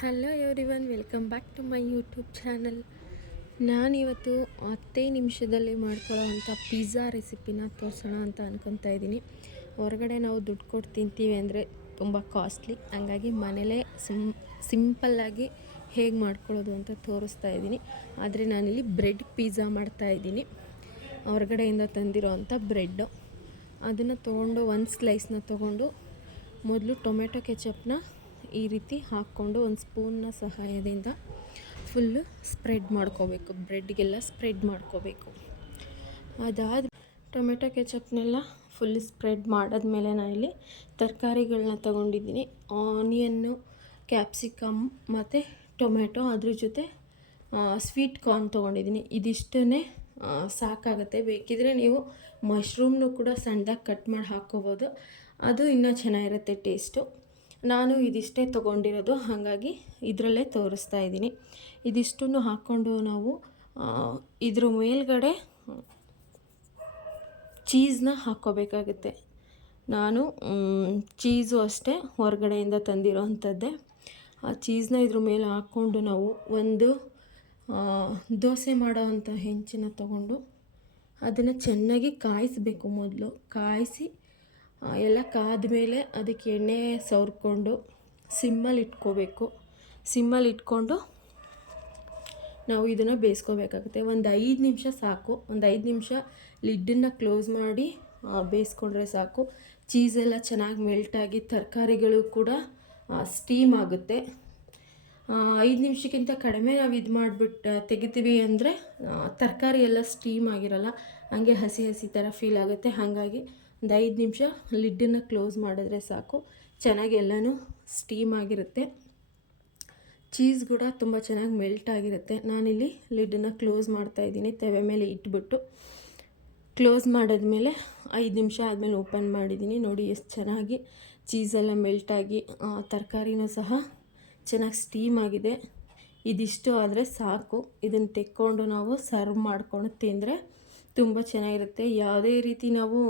Hello everyone welcome back to my YouTube channel ನಾನಿವತ್ತು ಹತ್ತೇ ನಿಮಿಷದಲ್ಲಿ ಮಾಡ್ಕೊಳ್ಳೋವಂಥ ಪಿಜ್ಜಾ ರೆಸಿಪಿನ ತೋರಿಸೋಣ ಅಂತ ಅನ್ಕೊತಾ ಇದ್ದೀನಿ. ಹೊರಗಡೆ ನಾವು ದುಡ್ಡು ಕೊಟ್ಟು ತಿಂತೀವಿ ಅಂದರೆ ತುಂಬ ಕಾಸ್ಟ್ಲಿ ಹಂಗಾಗಿ ಮನೇಲೇ ಸಿಮ್ ಸಿಂಪಲ್ಲಾಗಿ ಹೇಗೆ ಮಾಡ್ಕೊಳ್ಳೋದು ಅಂತ ತೋರಿಸ್ತಾ ಇದ್ದೀನಿ. ಆದರೆ ನಾನಿಲ್ಲಿ ಬ್ರೆಡ್ ಪಿಜ್ಜಾ ಮಾಡ್ತಾ ಇದ್ದೀನಿ. ಹೊರಗಡೆಯಿಂದ ತಂದಿರೋ ಅಂಥ ಬ್ರೆಡ್ಡು ಅದನ್ನು ತೊಗೊಂಡು, ಒಂದು ಸ್ಲೈಸ್ನ ತೊಗೊಂಡು, ಮೊದಲು ಟೊಮೆಟೊ ಕೆಚಪ್ನ ಈ ರೀತಿ ಹಾಕ್ಕೊಂಡು ಒಂದು ಸ್ಪೂನ್ನ ಸಹಾಯದಿಂದ ಫುಲ್ಲು ಸ್ಪ್ರೆಡ್ ಮಾಡ್ಕೋಬೇಕು, ಬ್ರೆಡ್ಗೆಲ್ಲ ಸ್ಪ್ರೆಡ್ ಮಾಡ್ಕೋಬೇಕು. ಅದಾದ ಟೊಮೆಟೊ ಕೆಚಪ್ನೆಲ್ಲ ಫುಲ್ ಸ್ಪ್ರೆಡ್ ಮಾಡೋದ್ಮೇಲೆ ನಾನು ಇಲ್ಲಿ ತರಕಾರಿಗಳನ್ನ ತಗೊಂಡಿದ್ದೀನಿ. ಆನಿಯನ್ನು, ಕ್ಯಾಪ್ಸಿಕಮ್ ಮತ್ತು ಟೊಮೆಟೊ ಅದ್ರ ಜೊತೆ ಸ್ವೀಟ್ ಕಾರ್ನ್ ತೊಗೊಂಡಿದ್ದೀನಿ. ಇದಿಷ್ಟೇ ಸಾಕಾಗುತ್ತೆ. ಬೇಕಿದ್ರೆ ನೀವು ಮಶ್ರೂಮ್ನು ಕೂಡ ಸಣ್ಣದಾಗಿ ಕಟ್ ಮಾಡಿ ಹಾಕ್ಕೋಬೋದು ಅದು ಇನ್ನೂ ಚೆನ್ನಾಗಿರುತ್ತೆ ಟೇಸ್ಟು. ನಾನು ಇದಿಷ್ಟೇ ತಗೊಂಡಿರೋದು, ಹಾಗಾಗಿ ಇದರಲ್ಲೇ ತೋರಿಸ್ತಾ ಇದ್ದೀನಿ. ಇದಿಷ್ಟನ್ನು ಹಾಕ್ಕೊಂಡು ನಾವು ಇದ್ರ ಮೇಲ್ಗಡೆ ಚೀಸ್ನ ಹಾಕ್ಕೋಬೇಕಾಗುತ್ತೆ. ನಾನು ಚೀಸು ಅಷ್ಟೇ ಹೊರಗಡೆಯಿಂದ ತಂದಿರೋ ಅಂಥದ್ದೇ ಆ ಚೀಸ್ನ ಇದ್ರ ಮೇಲೆ ಹಾಕ್ಕೊಂಡು ನಾವು ಒಂದು ದೋಸೆ ಮಾಡೋವಂಥ ಹೆಂಚಿನ ತಗೊಂಡು ಅದನ್ನು ಚೆನ್ನಾಗಿ ಕಾಯಿಸಬೇಕು ಮೊದಲು. ಕಾಯಿಸಿ ಎಲ್ಲ ಕಾದ ಮೇಲೆ ಅದಕ್ಕೆ ಎಣ್ಣೆ ಸವರ್ಕೊಂಡು ಸಿಮ್ಮಲ್ಲಿ ಇಟ್ಕೋಬೇಕು. ಸಿಮ್ಮಲ್ಲಿ ಇಟ್ಕೊಂಡು ನಾವು ಇದನ್ನು ಬೇಯಿಸ್ಕೋಬೇಕಾಗುತ್ತೆ. ಒಂದು ಐದು ನಿಮಿಷ ಸಾಕು. ಒಂದು ಐದು ನಿಮಿಷ ಲಿಡ್ಡನ್ನು ಕ್ಲೋಸ್ ಮಾಡಿ ಬೇಯಿಸ್ಕೊಂಡ್ರೆ ಸಾಕು. ಚೀಸೆಲ್ಲ ಚೆನ್ನಾಗಿ ಮೆಲ್ಟಾಗಿ ತರಕಾರಿಗಳು ಕೂಡ ಸ್ಟೀಮ್ ಆಗುತ್ತೆ. ಐದು ನಿಮಿಷಕ್ಕಿಂತ ಕಡಿಮೆ ನಾವು ಇದು ಮಾಡಿಬಿಟ್ಟು ತೆಗಿತೀವಿ ಅಂದರೆ ತರಕಾರಿ ಎಲ್ಲ ಸ್ಟೀಮ್ ಆಗಿರಲ್ಲ. ಹಂಗೆ ಹಸಿ ಹಸಿ ಥರ ಫೀಲ್ ಆಗುತ್ತೆ. ಹಾಗಾಗಿ ಒಂದು ಐದು ನಿಮಿಷ ಲಿಡ್ಡನ್ನು ಕ್ಲೋಸ್ ಮಾಡಿದ್ರೆ ಸಾಕು. ಚೆನ್ನಾಗಿ ಎಲ್ಲನೂ ಸ್ಟೀಮ್ ಆಗಿರುತ್ತೆ. ಚೀಸ್ ಕೂಡ ತುಂಬ ಚೆನ್ನಾಗಿ ಮೆಲ್ಟ್ ಆಗಿರುತ್ತೆ. ನಾನಿಲ್ಲಿ ಲಿಡ್ಡನ್ನು ಕ್ಲೋಸ್ ಮಾಡ್ತಾಯಿದ್ದೀನಿ ತೆವೆ ಮೇಲೆ ಇಟ್ಬಿಟ್ಟು ಕ್ಲೋಸ್ ಮಾಡಿದ್ಮೇಲೆ ಐದು ನಿಮಿಷ ಆದಮೇಲೆ ಓಪನ್ ಮಾಡಿದ್ದೀನಿ. ನೋಡಿ ಎಷ್ಟು ಚೆನ್ನಾಗಿ ಚೀಸೆಲ್ಲ ಮೆಲ್ಟಾಗಿ ತರಕಾರಿನೂ ಸಹ ಚೆನ್ನಾಗಿ ಸ್ಟೀಮ್ ಆಗಿದೆ. ಇದಿಷ್ಟು ಆದರೆ ಸಾಕು. ಇದನ್ನು ತೆಕ್ಕೊಂಡು ನಾವು ಸರ್ವ್ ಮಾಡ್ಕೊಂಡು ತಿಂದರೆ ತುಂಬ ಚೆನ್ನಾಗಿರುತ್ತೆ. ಯಾವುದೇ ರೀತಿ ನಾವು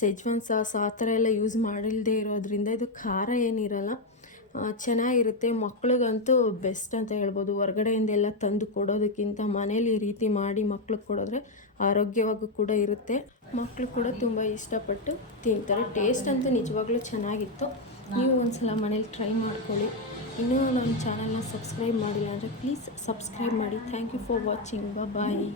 ಸೆಜ್ವಾನ್ ಸಾಸ್ ಆ ಥರ ಎಲ್ಲ ಯೂಸ್ ಮಾಡಿಲ್ಲದೆ ಇರೋದ್ರಿಂದ ಇದು ಖಾರ ಏನಿರಲ್ಲ. ಚೆನ್ನಾಗಿರುತ್ತೆ. ಮಕ್ಳಿಗಂತೂ ಬೆಸ್ಟ್ ಅಂತ ಹೇಳ್ಬೋದು. ಹೊರ್ಗಡೆಯಿಂದೆಲ್ಲ ತಂದು ಕೊಡೋದಕ್ಕಿಂತ ಮನೇಲಿ ಈ ರೀತಿ ಮಾಡಿ ಮಕ್ಳಿಗೆ ಕೊಡೋದ್ರೆ ಆರೋಗ್ಯವಾಗೂ ಕೂಡ ಇರುತ್ತೆ. ಮಕ್ಕಳು ಕೂಡ ತುಂಬ ಇಷ್ಟಪಟ್ಟು ತಿಂತಾರೆ. ಟೇಸ್ಟ್ ಅಂತೂ ನಿಜವಾಗ್ಲೂ ಚೆನ್ನಾಗಿತ್ತು. ನೀವು ಒಂದು ಸಲ ಮನೇಲಿ ಟ್ರೈ ಮಾಡ್ಕೊಳ್ಳಿ. ಇನ್ನೂ ನಮ್ಮ ಚಾನಲ್ನ ಸಬ್ಸ್ಕ್ರೈಬ್ ಮಾಡಿಲ್ಲ ಅಂದರೆ ಪ್ಲೀಸ್ ಸಬ್ಸ್ಕ್ರೈಬ್ ಮಾಡಿ. Thank you for watching bye